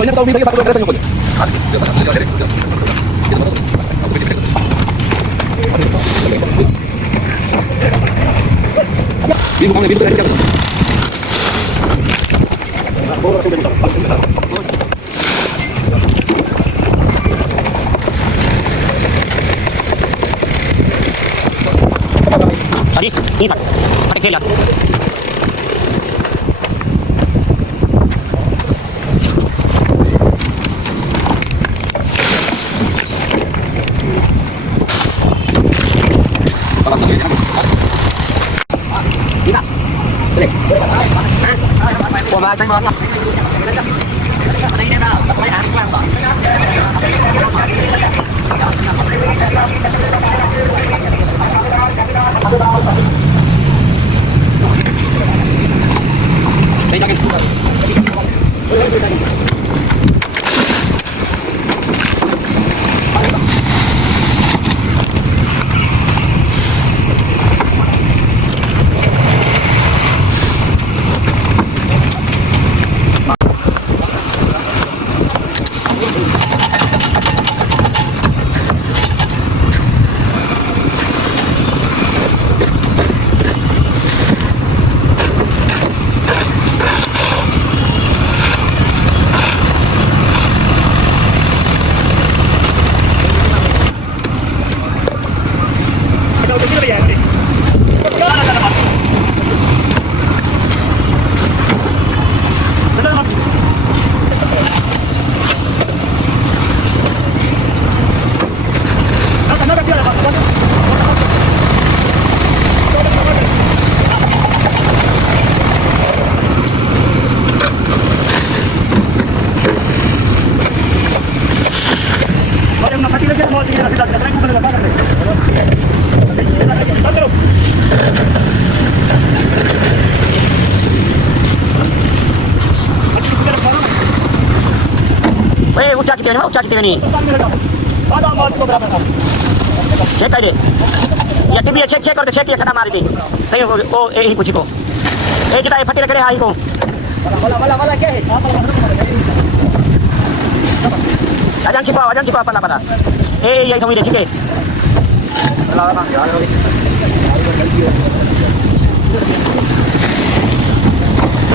Pokoknya tahu video satu dua puluh. Ibu kamu itu dari siapa? Tadi, ini sak, pakai lihat. Boleh, boleh, ऊंचा कितने नहीं चेक कर दे या TV check check कर दे चेक ये कटा मारी थी सही हो ओ यही कुछ को ए किता फटे रखड़े हाई को वाला क्या है अजन छिपा पला पता ए यही थमी दे ठीक है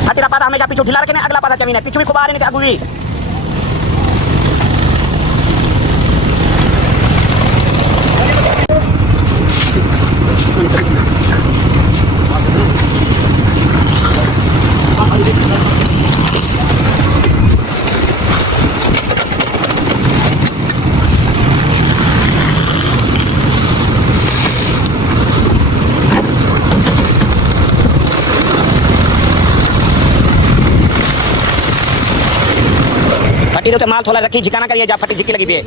हटेरा पादा हमें जा पीछे ढिला रखे अगला पादा जमीन है पीछे भी खुबारे नहीं आगू भी फटी तो माल थोड़ा रखी झिकाना करिए जा फटी झिकी लगी भी है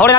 और